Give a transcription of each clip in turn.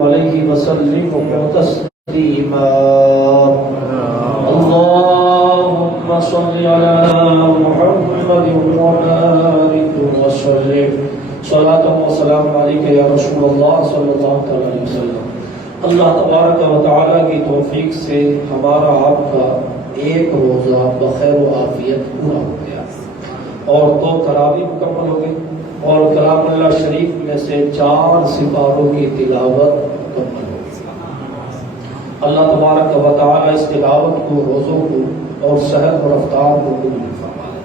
عليه وسلم تسليما اللهم صل على محمد وبارك وسلم صلاة وسلام عليك يا رسول الله صلی اللہ علیہ وسلم۔ اللہ تبارک و تعالیٰ کی توفیق سے ہمارا آپ کا ایک روزہ بخیر و عافیت پورا ہو گیا اور 2 تراویح مکمل ہو گئی اور کلام اللہ شریف میں سے 4 سپاروں کی تلاوت مکمل ہو گئی۔ اللہ تبارک و تعالی اس تلاوت کو، روزوں کو اور صحت و رفتار کو قبول فرمائے۔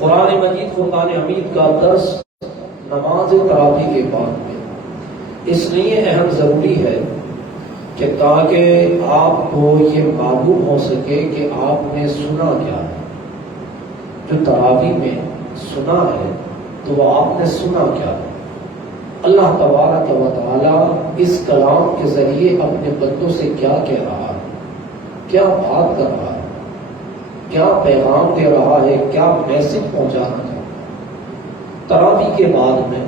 قرآن مجید فرقان حمید کا درس نماز تراویح کے بعد میں اس لیے اہم ضروری ہے کہ تاکہ آپ کو یہ معلوم ہو سکے کہ آپ نے سنا کیا ہے۔ جو تراویح میں سنا ہے تو وہ آپ نے سنا کیا ہے۔ اللہ تبارک و تعالی اس کلام کے ذریعے اپنے بندوں سے کیا کہہ رہا ہے، کیا بات کر رہا ہے، کیا پیغام دے رہا ہے، کیا میسج پہنچانا ہے۔ تراویح کے بعد میں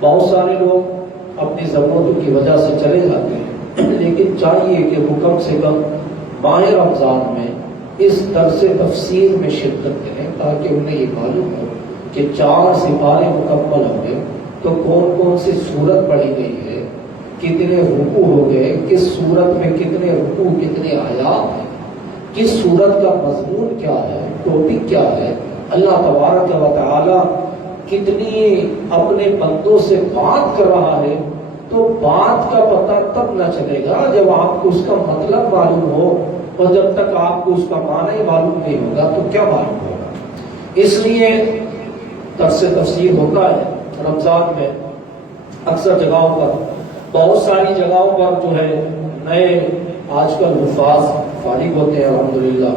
بہت سارے لوگ اپنی ضرورتوں کی وجہ سے چلے جاتے ہیں، لیکن چاہیے کہ وہ کم سے کم ماہ رمضان میں اس درس تفسیر میں شرکت کریں تاکہ انہیں یہ معلوم ہو کہ 4 سپارے مکمل ہو گئے تو کون کون سی سورت پڑھی گئی ہے، کتنے رکوع ہو گئے، کس سورت میں کتنے رکوع، کتنے آیات ہیں، کس سورت کا مضمون کیا ہے، ٹاپک کیا ہے، اللہ تبارک و تعالی کتنی اپنے بندوں سے بات کر رہا ہے۔ تو بات کا پتہ تب نہ چلے گا جب آپ کو اس کا مطلب معلوم ہو، اور جب تک آپ کو اس کا معنی معلوم نہیں ہوگا تو کیا معلوم ہوگا۔ اس لیے درس تفسیر ہوتا ہے رمضان میں اکثر جگہوں پر، بہت ساری جگہوں پر جو ہے نئے آج کل حفاظ فارغ ہوتے ہیں الحمدللہ،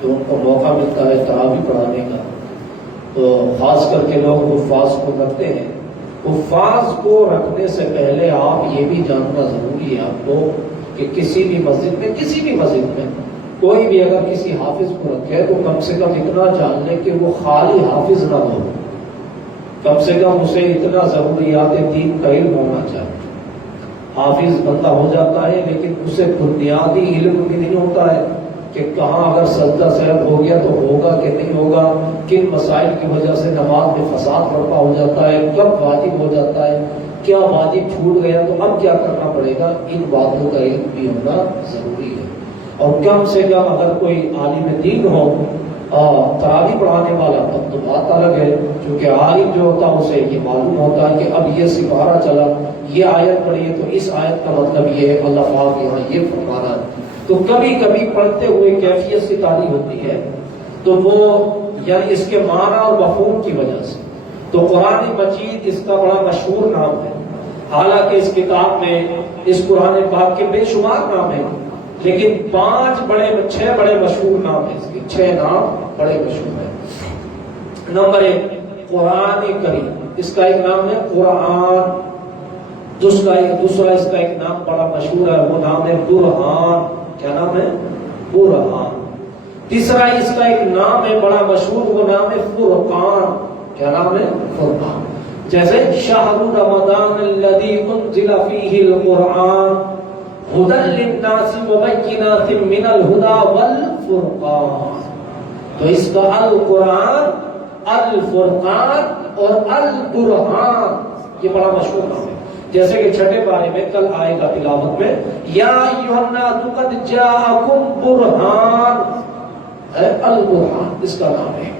تو ان کو موقع ملتا ہے تراویح پڑھانے کا، تو خاص کر کے لوگ حفاظ کو رکھتے ہیں۔ حفاظ کو رکھنے سے پہلے آپ یہ بھی جاننا ضروری ہے آپ کو کہ کسی بھی مسجد میں کوئی بھی اگر کسی حافظ کو رکھے تو کم سے کم اتنا جان لے کہ وہ خالی حافظ نہ ہو، کم سے کم اسے اتنا ضروریات دین کا علم ہونا چاہیے۔ حافظ بندہ ہو جاتا ہے لیکن اسے بنیادی علم بھی نہیں ہوتا ہے کہ کہاں اگر سجدہ سہو ہو گیا تو ہوگا کہ نہیں ہوگا، کن مسائل کی وجہ سے نماز میں فساد برپا ہو جاتا ہے، کب واجب ہو جاتا ہے، کیا واجب چھوٹ گیا تو اب کیا کرنا پڑے گا، ان باتوں کا علم بھی ہونا ضروری ہے۔ اور کم سے کم اگر کوئی عالم دین ہو تراویح پڑھانے والا تب تو بات الگ ہے، کیونکہ عالم جو ہوتا ہے اسے یہ معلوم ہوتا ہے کہ اب یہ سپارہ چلا، یہ آیت پڑھی ہے تو اس آیت کا مطلب یہ ہے، اللہ پاک یہاں یہ فرما رہا ہے۔ تو کبھی کبھی پڑھتے ہوئے کیفیت سے تعریف ہوتی ہے تو وہ یعنی اس کے معنی اور مفہوم کی وجہ سے۔ تو قرآن مجید اس کا بڑا مشہور نام ہے، حالانکہ اس کتاب میں اس قرآن پاک کے بے شمار نام ہیں، لیکن 6 بڑے مشہور نام ہیں، اس کے 6 نام بڑے مشہور ہیں۔ نمبر 1 قرآن کریم، اس کا ایک نام ہے قرآن۔ دوسرا اس کا ایک نام بڑا مشہور ہے، وہ نام ہے برہان۔ کیا نام ہے؟ برہان۔ تیسرا اس کا ایک نام ہے بڑا مشہور، وہ نام ہے فرقان۔ کیا نام ہے؟ فرقان۔ جیسے شہر رمضان الذی انزل فیہ القرآن ھدی للناس وبینات من الھدی والفرقان۔ تو اس کا القرآن، الفرقان اور البرہان یہ بڑا مشہور نام ہے۔ جیسے کہ 6 پارے میں کل آئے گا تلاوت میں، یا ایھا الناس قد جاءکم برہان، البرہان اس کا نام ہے۔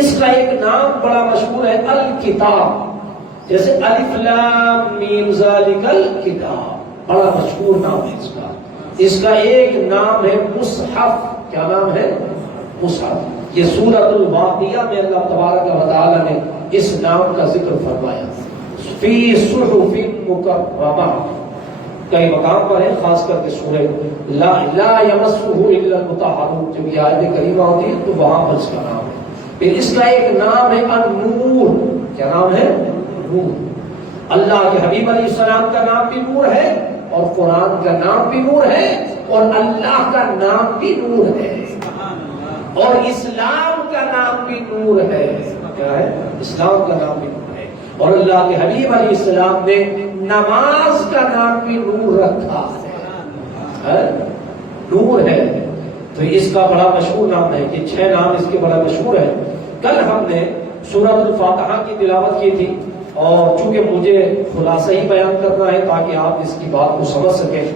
اس کا ایک نام بڑا مشہور ہے الکتاب، جیسے الف لام میم ذالک الکتاب، بڑا مشہور نام ہے اس کا۔ اس کا ایک نام ہے مصحف۔ کیا نام ہے؟ مصحف۔ یہ سورۃ الواقعہ میں اللہ تبارک و تعالی نے اس نام کا ذکر فرمایا، فی صحف مکرمہ، کئی مقام پر ہے، خاص کر کے سورہ لا یمسہ الا المطہرون، جب یہ آیت کریمہ ہوتی ہے تو وہاں پر اس کا نام ہے۔ پھر اس کا ایک نام ہے النور۔ کیا نام ہے؟ نور۔ اللہ کے حبیب علیہ السلام کا نام بھی نور ہے، اور قرآن کا نام بھی نور ہے، اور اللہ کا نام بھی نور ہے، اور اسلام کا نام بھی نور ہے۔ کیا ہے؟ اسلام کا نام بھی نور ہے۔ اور اللہ کے حبیب علیہ السلام نے نماز کا نام بھی نور رکھا ہے، نور ہے، تو اس کا بڑا مشہور نام ہے کہ 6 نام اس کے بڑا مشہور ہے۔ کل ہم نے سورۃ الفاتحہ کی تلاوت کی تھی، اور چونکہ مجھے خلاصہ ہی بیان کرنا ہے تاکہ آپ اس کی بات کو سمجھ سکیں،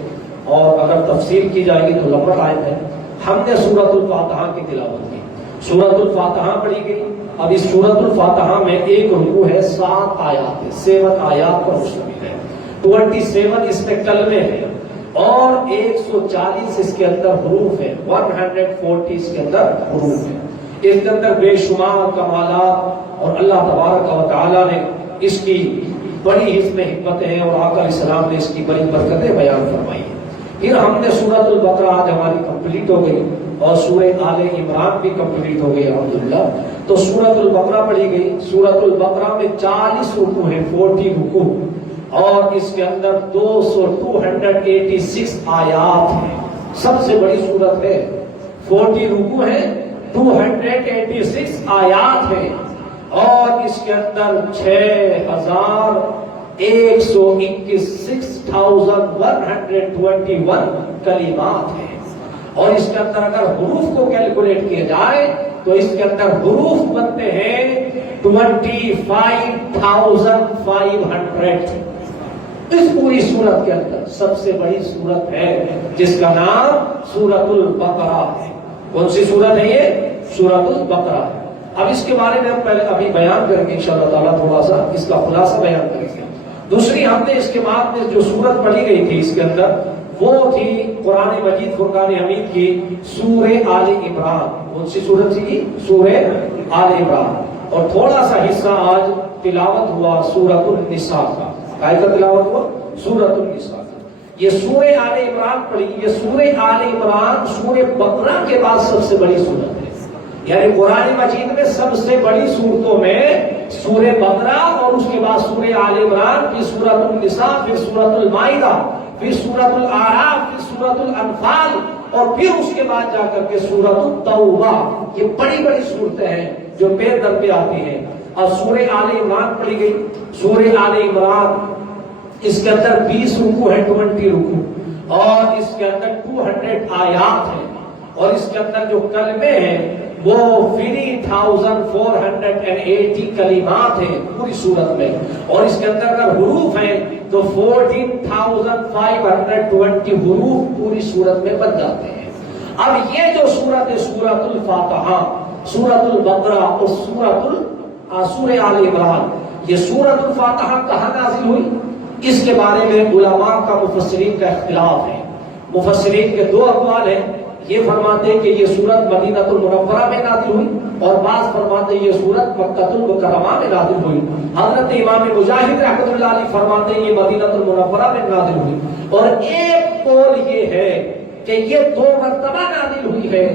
اور اگر تفصیل کی جائے گی تو لمبا ٹائم ہے، ہم نے سورۃ الفاتحہ کی تلاوت کی، سورۃ الفاتحہ پڑھی گئی۔ اب اس سورۃ الفاتحہ میں ایک رکوع ہے، 7 آیات ہے، 7 آیات پر مشتمل ہے، 27 اس میں کلمے ہیں، اور 140 اس کے اندر حروف ہیں، 140 اس کے اندر حروف ہیں۔ اس کے اندر بے شمار کمالات، اور اللہ تبارک و تعالی نے اس کی بڑی اس میں حکمتیں اور آقا علیہ السلام نے اس کی بڑی برکتیں بیان فرمائی ہیں۔ پھر ہم نے سورۃ البقرہ آج ہماری کمپلیٹ ہو گئی، اور سورہ آل عمران بھی کمپلیٹ ہو گئی الحمدللہ۔ تو سورۃ البقرہ پڑھی گئی، سورۃ البقرہ میں 40 رکوع ہیں، 40 رکوع، اور اس کے اندر 286 آیات ہیں، سب سے بڑی سورت ہے، 40 رکوع ہیں، 286 آیات ہیں، اور اس کے اندر 6121 کلمات ہیں، اور اس کے اندر اگر حروف کو کیلکولیٹ کیا جائے تو اس کے اندر حروف بنتے ہیں 25,500۔ اس پوری سورت کے اندر سب سے بڑی سورت ہے جس کا نام سورۃ البقرہ ہے۔ کون سی سورت ہے یہ؟ سورۃ البقرہ ہے۔ اب اس کے بارے میں ہم پہلے ابھی بیان کریں گے انشاءاللہ تعالیٰ، تھوڑا سا اس کا خلاصہ بیان کریں گے۔ دوسری ہم نے اس کے بعد میں جو سورت پڑھی گئی تھی اس کے اندر، وہ تھی قرآن مجید فرقان حمید کی سورہ آل عمران۔ کون سی سورت تھی؟ سورہ آل عمران۔ اور تھوڑا سا حصہ آج تلاوت ہوا سورۃ النساء کا۔ کیا تلاوت ہوا؟ سورۃ النساء کا۔ یہ سورہ آل عمران پڑھی، یہ سورہ آل عمران سورہ بقرہ کے بعد سب سے بڑی سورت ہے، یعنی قرآن مجید میں سب سے بڑی سورتوں میں سورہ بقرہ، اور اس کے بعد سورہ آل عمران، پھر سورۃ النساء، پھر سورۃ المائدہ، پھر سورۃ الاعراف، پھر سورۃ الانفال، اور پھر اس کے بعد جا کر کے سورۃ التوبہ۔ یہ بڑی بڑی صورتیں ہیں جو پیر در پہ آتی ہیں۔ اور سورہ آل عمران پڑھی گئی، سورہ آل عمران اس کے اندر 20 رکوع ہے، 20 رکوع، اور اس کے اندر 200 آیات ہیں، اور اس کے اندر جو کلمے ہیں وہ 3480 کلمات ہیں پوری سورت میں، اور اس کے اندر اگر حروف ہیں تو 14520 حروف پوری سورت میں بن جاتے ہیں۔ اب یہ جو سورت ہے سورۃ الفاتحہ، سورۃ البقرہ اور سورہ آل عمران، یہ سورۃ الفاتحہ کہاں نازل ہوئی؟ اس کے بارے میں علماء کا، مفسرین کا اختلاف ہے۔ مفسرین کے 2 اقوال ہیں، یہ فرماتے ہیں کہ یہ سورت مدینہ المنورہ میں نازل ہوئی، اور بعض فرماتے ہیں یہ سورت مکہ المکرمہ میں نازل ہوئی۔ حضرت امام مجاہد رحمۃ اللہ علیہ فرماتے ہیں یہ مدینہ المنورہ میں نازل ہوئی، اور ایک قول یہ ہے کہ یہ 2 مرتبہ نازل ہوئی ہے،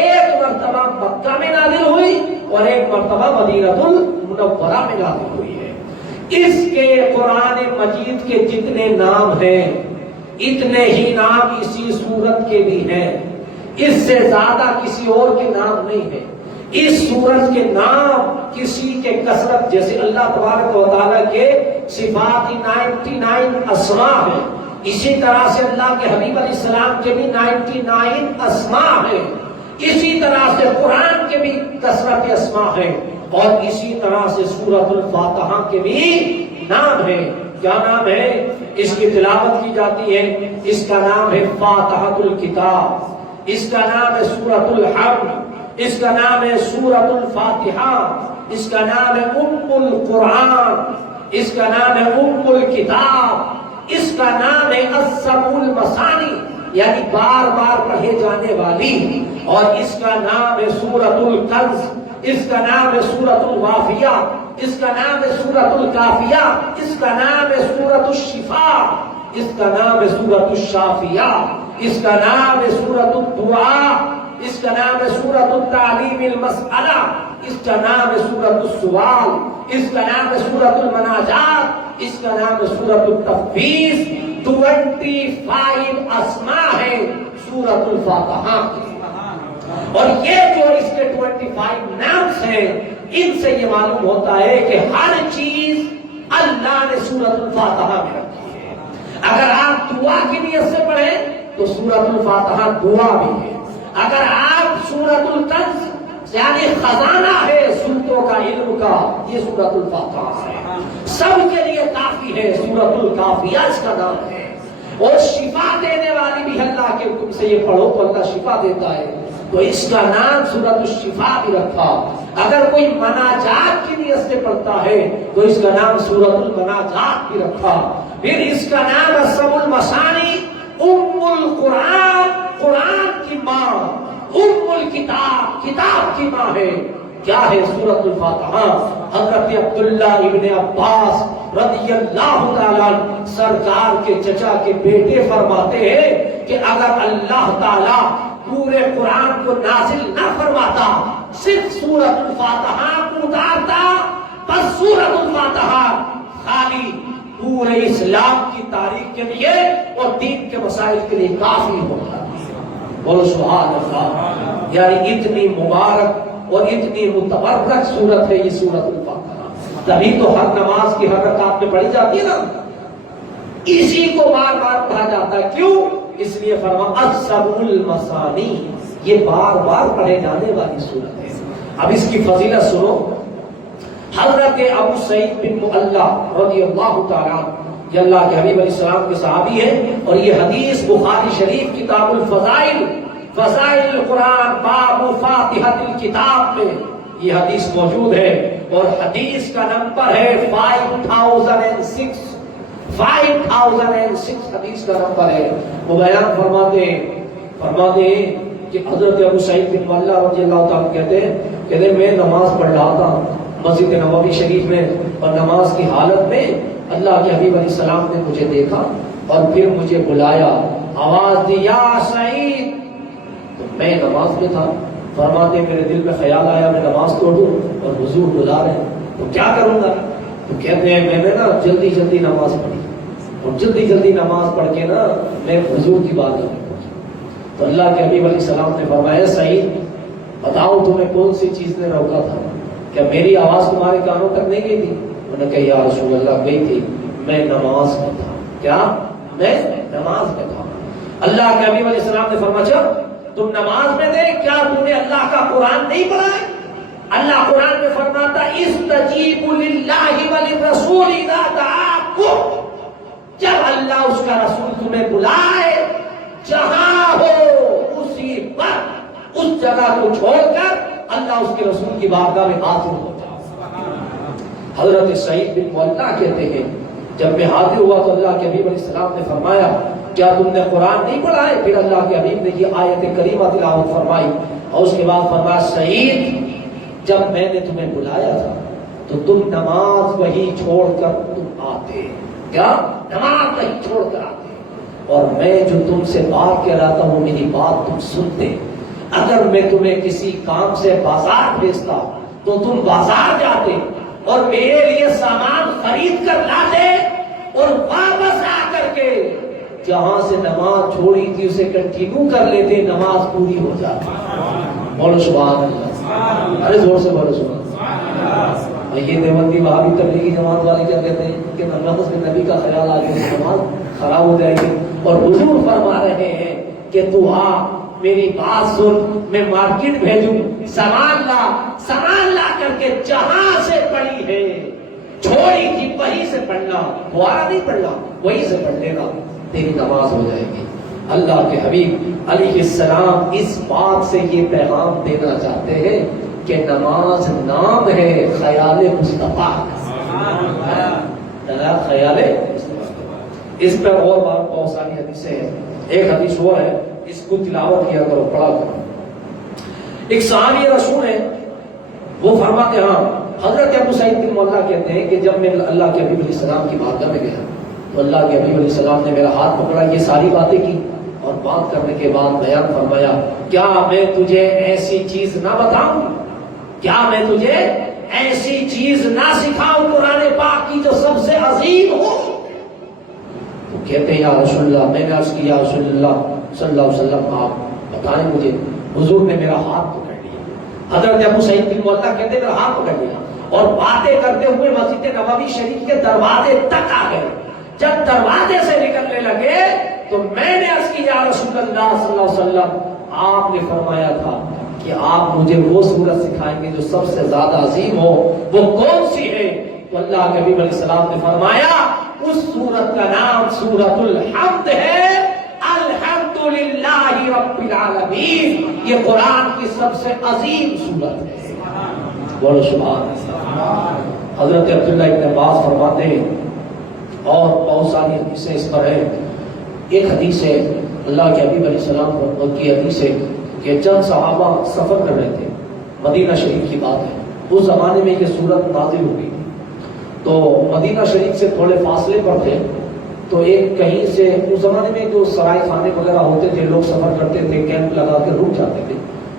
ایک مرتبہ مکہ میں نازل ہوئی اور ایک مرتبہ مدینہ المنورہ میں نازل ہوئی ہے۔ اس کے قرآن مجید کے جتنے نام ہیں اتنے ہی نام اسی سورت کے بھی ہیں، اس سے زیادہ کسی اور کے نام نہیں ہے۔ اس سورت کے نام کسی کے کثرت، جیسے اللہ تبارک و تعالیٰ کے صفات 99 اسماء ہیں، اسی طرح سے اللہ کے حبیب علیہ السلام کے بھی 99 اسماء ہیں، اسی طرح سے قرآن کے بھی کثرت اسماء ہیں، اور اسی طرح سے سورۃ الفاتحہ کے بھی نام ہیں۔ کیا نام ہے؟ اس کی تلاوت کی جاتی ہے، اس کا نام ہے فاتحۃ الکتاب، اس کا نام ہے سورۃ الحمد، اس کا نام ہے سورۃ الفاتحہ، اس کا نام ہے القرآن، اس کا نام ہے الکتاب، اس کا نام ہے السبع المثانی، یعنی بار بار پڑھے جانے والی، اور اس کا نام ہے سورۃ الکنز، اس کا نام ہے سورۃ الوافیہ، اس کا نام ہے سورۃ الکافیہ، اس کا نام ہے سورۃ الشفاء، اس کا نام ہے سورۃ الشافیہ، اس کا نام ہے سورۃ الدعاء، اس کا نام ہے سورۃ التعلیم المسئلہ، اس کا نام ہے سورۃ السؤال، اس کا نام ہے سورۃ المناجات، اس کا نام ہے سورۃ التفویض۔ 25 اسماء ہیں سورۃ الفاتحہ کی، اور یہ جو اس کے 25 نامز ہیں، ان سے یہ معلوم ہوتا ہے کہ ہر چیز اللہ نے سورۃ الفاتحہ میں رکھی ہے۔ اگر آپ دعا کی نیت سے پڑھیں تو سورۃ الفاتحہ دعا بھی ہے۔ اگر آپ سورۃ الکنز یعنی خزانہ ہے سورتوں کا علم کا، یہ سورۃ الفاتحہ ہے، سب کے لیے کافی ہے۔ سورۃ الکافیہ اس کا نام ہے، اور شفا دینے والی بھی اللہ کے حکم سے یہ پڑھو تو اللہ شفا دیتا ہے، تو اس کا نام سورۃ الشفا بھی رکھا۔ اگر کوئی مناجات کی نیت سے پڑھتا ہے تو اس کا نام سورۃ المناجات بھی رکھا۔ پھر اس کا نام السبع المثانی، ام القرآن، قرآن کی ماں، ام الکتاب، کتاب کی ماں ہے۔ کیا ہے سورۃ الفاتحہ؟ حضرت عبداللہ ابن عباس رضی اللہ تعالیٰ سرکار کے چچا کے بیٹے فرماتے ہیں کہ اگر اللہ تعالیٰ پورے قرآن کو نازل نہ فرماتا، صرف سورۃ الفاتحہ کو اتارتا، بس سورۃ الفاتحہ خالی پورے اسلام کی تاریخ کے لیے اور دین کے مسائل کے لیے کافی ہوتا۔ بولو سبحان اللہ۔ یعنی اتنی مبارک اور اتنی متبرک سورت ہے یہ سورۃ الفاتحہ، تبھی تو ہر نماز کی ہر رکعت میں پڑھی جاتی ہے نا، اسی کو بار بار پڑھا جاتا ہے۔ کیوں؟ اس لیے فرمایا السبع المثانی، یہ بار بار پڑھے جانے والی سورت ہے۔ اب اس کی فضیلت سنو۔ حضرت ابو سعید بن معلّہ رضی اللہ تعالیٰ، یہ اللہ کے حبیب علیہ السلام کے صحابی ہیں، اور یہ حدیث بخاری شریف کتاب الفضائل، فضائل القرآن باب فاتحۃ الکتاب میں یہ حدیث موجود ہے، اور حدیث کا نمبر ہے 5006 حدیث کا نمبر ہے۔ وہ بیان فرماتے ہیں کہ حضرت ابو سعید بن معلّہ رضی اللہ تعالیٰ کہتے ہیں میں نماز پڑھ رہا تھا مسجد نبوی شریف میں، اور نماز کی حالت میں اللہ کے حبیب علیہ السلام نے مجھے دیکھا اور پھر مجھے بلایا، آواز دی یا سعید، تو میں نماز میں تھا۔ فرماتے میرے دل میں خیال آیا میں نماز توڑوں اور حضور بلا رہے ہیں تو کیا کروں گا؟ تو کہتے ہیں میں نے نا جلدی جلدی نماز پڑھی، اور جلدی جلدی نماز پڑھ کے نا میں حضور کی بات میں پہنچا۔ تو اللہ کے حبیب علیہ السلام نے فرمایا سعید بتاؤ تمہیں کون سی چیز نے روکا تھا؟ کیا میری آواز تمہارے کانوں تک نہیں گئی تھی؟ انہوں نے کہا یا رسول اللہ گئی تھی، میں نماز میں تھا۔ کیا؟ میں نماز میں تھا۔ اللہ کے حبیب علیہ السلام نے فرمایا تم نماز میں تھے، کیا تم نے اللہ کا قرآن نہیں پڑھا ہے؟ اللہ قرآن میں فرماتا استجیبوا للہ وللرسول اذا دعاکم، جب اللہ اس کا رسول تمہیں بلائے جہاں ہو اسی پر، اس جگہ کو چھوڑ کر اللہ اس کے رسول کی بارگاہ میں حاضر ہو جاؤ۔ حضرت سعید بن معلّہ کہتے ہیں جب میں حاضر ہوا تو اللہ کے حبیب علیہ السلام نے فرمایا کیا تم نے قرآن نہیں پڑھا ہے؟ پھر اللہ کے حبیب نے یہ آیت کریمہ تلاوت فرمائی، اور اس کے بعد فرمایا سعید جب میں نے تمہیں بلایا تھا تو تم نماز وہی چھوڑ کر تم آتے، کیا نماز وہی چھوڑ کر آتے، اور میں جو تم سے بات کہہ رہا تھا وہ میری بات تم سنتے۔ اگر میں تمہیں کسی کام سے بازار بھیجتا تو تم بازار جاتے اور میرے لیے سامان خرید کر لاتے، اور واپس آ کر کے جہاں سے نماز چھوڑی تھی اسے کنٹینیو کر لیتے، نماز پوری ہو جاتی۔ بولو سبحان اللہ، ارے زور سے بولو سبحان اللہ۔ یہ دیوبندی وہابی تبلیغی جماعت والے کیا کہتے ہیں کہ نماز میں نبی کا خیال آ گیا نماز خراب ہو جائے گی، اور حضور فرما رہے ہیں کہ تو آ میری بات سن، میں مارکیٹ بھیجوں، سامان لا کر کے جہاں سے پڑھی ہے چھوڑی تھی وہیں سے پڑھنا، دوبارہ نہیں پڑھنا، وہیں سے پڑھ لینا، تیری نماز ہو جائے گی۔ اللہ کے حبیب علیہ السلام اس بات سے یہ پیغام دینا چاہتے ہیں کہ نماز نام ہے خیال مصطفیٰ، خیال اس پر اور بہت ساری حدیثیں ہیں۔ ایک حدیث وہ ہے اس کو تلاوت کیا کرو، پڑھا کرو۔ ایک صحابی رسول ہے وہ فرماتے ہاں حضرت ابو سعید بن معلّہ کہتے ہیں کہ جب میں اللہ کے حبیب علیہ السلام کی بارگاہ میں گیا تو اللہ کے حبیب علیہ السلام نے میرا ہاتھ پکڑا، یہ ساری باتیں کی، اور بات کرنے کے بعد بیان فرمایا کیا میں تجھے ایسی چیز نہ بتاؤں، کیا میں تجھے ایسی چیز نہ سکھاؤں قرآن پاک کی جو سب سے عظیم ہو؟ تو کہتے ہیں یا رسول اللہ، میں نے عرض کیا یا رسول اللہ صلی اللہ علیہ وسلم آپ بتائیں مجھے۔ حضور نے میرا ہاتھ پکڑ لیا، حضرت ابو سعید بن معلّہ کہتے ہیں میرا ہاتھ پکڑ لیا اور باتیں کرتے ہوئے مسجد نبوی شریف کے دروازے تک آ گئے. جب دروازے سے نکلنے لگے تو میں نے عرض کی یا رسول اللہ صلی اللہ علیہ وسلم، آپ نے فرمایا تھا کہ آپ مجھے وہ سورت سکھائیں گے جو سب سے زیادہ عظیم ہو، وہ کون سی ہے؟ تو اللہ کے حبیب علیہ السلام نے فرمایا اس سورت کا نام سورۃ الحمد ہے. الحمدللہ رب العالمین، یہ قرآن کی سب سے عظیم سورت ہے. بولو سبحان اللہ. حضرت عبداللہ ابن عباس فرماتے ہیں، اور بہت ساری حدیثیں اس پر ہیں. ایک حدیث ہے اللہ کے حبیب علیہ السلام کی حدیث ہے کہ چند صحابہ سفر کر رہے تھے، مدینہ شریف کی بات ہے. اس زمانے میں یہ سورت نازل ہو گئی تو مدینہ شریف سے تھوڑے فاصلے پر تھے. تو ایک کہیں سے، اس زمانے میں جو سرائے خانے وغیرہ ہوتے تھے، لوگ سفر کرتے تھے، کیمپ لگا کے رک جاتے تھے.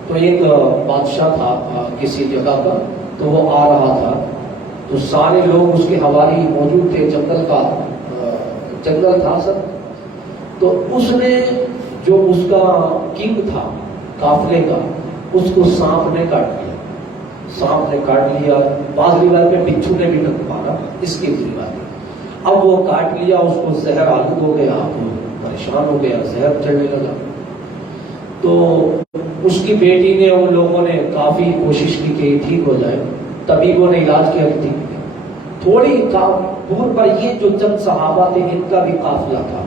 تو ایک بادشاہ تھا کسی جگہ پر، تو وہ آ رہا تھا. تو سارے لوگ اس کے حوالی موجود تھے. جنگل تھا سر. تو اس نے جو اس کا کنگ تھا قافلے کا، اس کو سانپ نے کاٹ لیا. سانپ نے کاٹ لیا، بعض روایت میں بچھو نے بھی مارا، اس کی روایت. اب وہ کاٹ لیا، اس کو زہر آلود ہو گیا، پریشان ہو گیا، زہر چڑھنے لگا. تو اس کی بیٹی نے، ان لوگوں نے کافی کوشش کی کہ ٹھیک ہو جائے. طبیبوں نے علاج کیا کہ تھوڑی دور پر یہ جو چند صحابہ تھے ان کا بھی قافلہ تھا.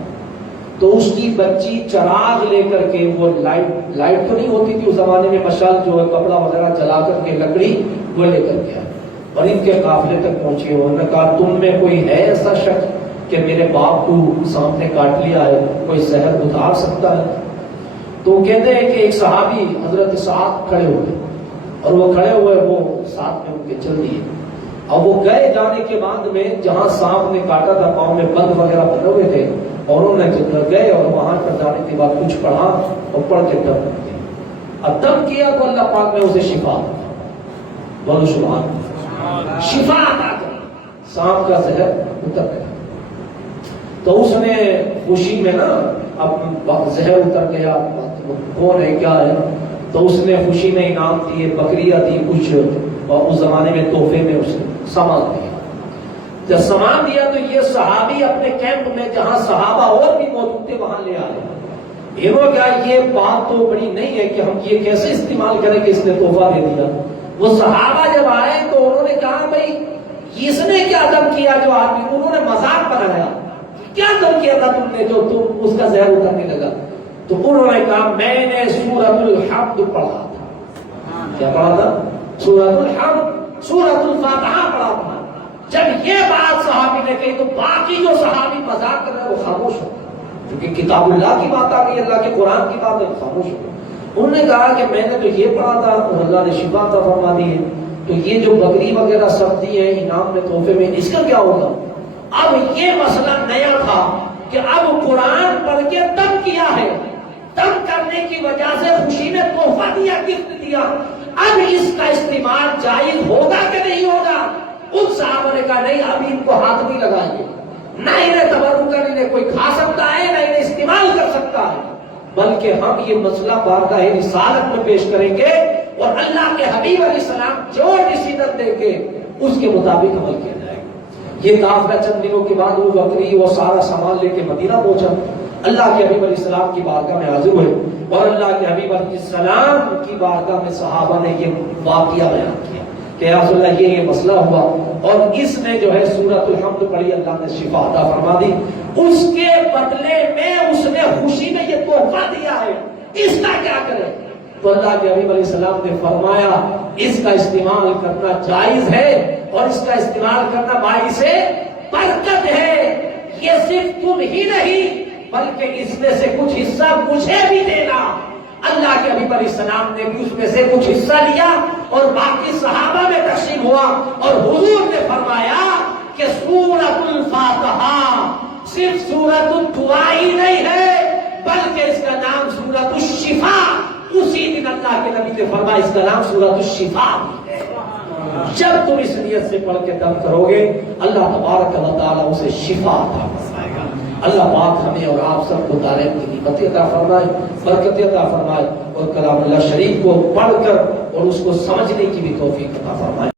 تو اس کی بچی چراغ لے کر کے، وہ لائٹ تو نہیں ہوتی تھی اس زمانے میں، مشال جو ہے کپڑا وغیرہ جلا کر کے لکڑی وہ لے کر کے آئی اور ان کے قافلے تک پہنچی. انہوں نے کہا تم میں کوئی ہے ایسا شخص کہ میرے باپ کو سانپ نے کاٹ لیا ہے، کوئی زہر اتار سکتا ہے؟ تو کہتے ہیں کہ ایک صحابی حضرت سعد کھڑے ہوئے، اور وہ کھڑے ہوئے، وہ ساتھ میں ان کے چل دیے. اور وہ گئے جانے کے بعد میں جہاں سانپ نے کاٹا تھا، پاؤں میں بند وغیرہ بنے ہوئے تھے، اور انہوں نے گئے اور وہاں پر جانے کے بعد کچھ پڑھا اور پڑھ کے دم کیا. اب دم کیا تو اللہ پاک نے اسے شفا، بولو سبحان اللہ، شفا عطا کر، سانپ کا زہر اتر گیا. تو اس نے خوشی میں نا، اب زہر اتر گیا، کون ہے کیا ہے، تو اس نے خوشی میں انعام دیے، بکریاں دی کچھ، اور اس زمانے میں تحفے میں اس نے سامان دیا. جب سامان دیا تو یہ صحابی اپنے کیمپ میں جہاں صحابہ اور بھی موجود تھے وہاں لے آئے. انہوں نے کہا یہ بات تو بڑی نہیں ہے کہ ہم یہ کیسے استعمال کریں کہ اس نے تحفہ دے دیا. وہ صحابہ جب آئے تو انہوں نے کہا بھائی اس نے کیا دم کیا جو آدمی، انہوں نے مذاق بنایا، کیا دم کیا تھا تم نے جو تم اس کا زہر اترنے لگا؟ تو انہوں نے کہا میں نے سورۃ الحمد پڑھا تھا. کیا پڑھا تھا؟ سورۃ الحمد، سورۃ الفاتحہ پڑھا تھا. جب یہ بات صحابی نے کہی تو باقی جو صحابی مذاق کر رہے وہ خاموش ہو گئے، کیونکہ کتاب اللہ کی بات آ گئی، اللہ کے قرآن کی بات ہے، خاموش ہو گئے. انہوں نے کہا کہ میں نے تو یہ پڑھا تھا اور اللہ نے شفا عطا فرما دی ہے، تو یہ جو بکری وغیرہ سب دی ہے انعام میں تحفے میں، اس کا کیا ہوگا؟ اب یہ مسئلہ نیا تھا کہ اب قرآن پڑھ کے دم کیا ہے، دم کرنے کی وجہ سے خوشی میں تحفہ دیا، گفٹ دیا، اب اس کا استعمال جائز ہوگا کہ نہیں ہوگا؟ ان صحابہ نے کہا نہیں، ابھی ان کو ہاتھ نہیں لگائیں گے، نہ انہیں تبرک کر، انہیں کوئی کھا سکتا ہے نہ انہیں استعمال کر سکتا ہے، بلکہ ہم یہ مسئلہ بارگاہ رسالت میں پیش کریں گے اور اللہ کے حبیب علیہ السلام جو ڈیسیژن دیں گے اس کے مطابق عمل کیا جائے گا. یہ قافلہ چند دنوں کے بعد وہ بکری وہ سارا سامان لے کے مدینہ پہنچا. اللہ کے حبیب علیہ السلام کی بارگاہ میں حاضر ہوئے اور اللہ کے حبیب علیہ السلام کی بارگاہ میں صحابہ نے یہ واقعہ بیان کیا کہ یا رسول اللہ یہ مسئلہ ہوا اور اس نے جو ہے سورۃ الحمد پڑھی، اللہ نے شفا عطا فرما دی، اس کے بدلے میں اس نے خوشی میں یہ تحفہ دیا ہے، اس کا کیا کرے؟ تو اللہ کے حبیب علیہ السلام نے فرمایا اس کا استعمال کرنا جائز ہے اور اس کا استعمال کرنا باعث برکت ہے. یہ صرف تم ہی نہیں بلکہ اس میں سے کچھ حصہ مجھے بھی دینا. اللہ کے حبیب علیہ السلام نے بھی اس میں سے کچھ حصہ لیا اور باقی صحابہ میں تقسیم ہوا اور حضور نے فرمایا کہ سورۃ الفاتحہ صرف سورۃ الدعاء ہی نہیں ہے بلکہ اس کا نام سورۃ الشفا. اسی دن اللہ کے نبی نے فرمایا اس کا نام سورۃ الشفا ہے. جب تم اس نیت سے پڑھ کے دم کرو گے اللہ تبارک و تعالیٰ اسے شفا عطا فرمائے گا. اللہ پاک ہمیں اور آپ سب کو دارین کی نعمت عطا فرمائے، برکت عطا فرمائے اور کلام اللہ شریف کو پڑھ کر اور اس کو سمجھنے کی بھی توفیق عطا فرمائے.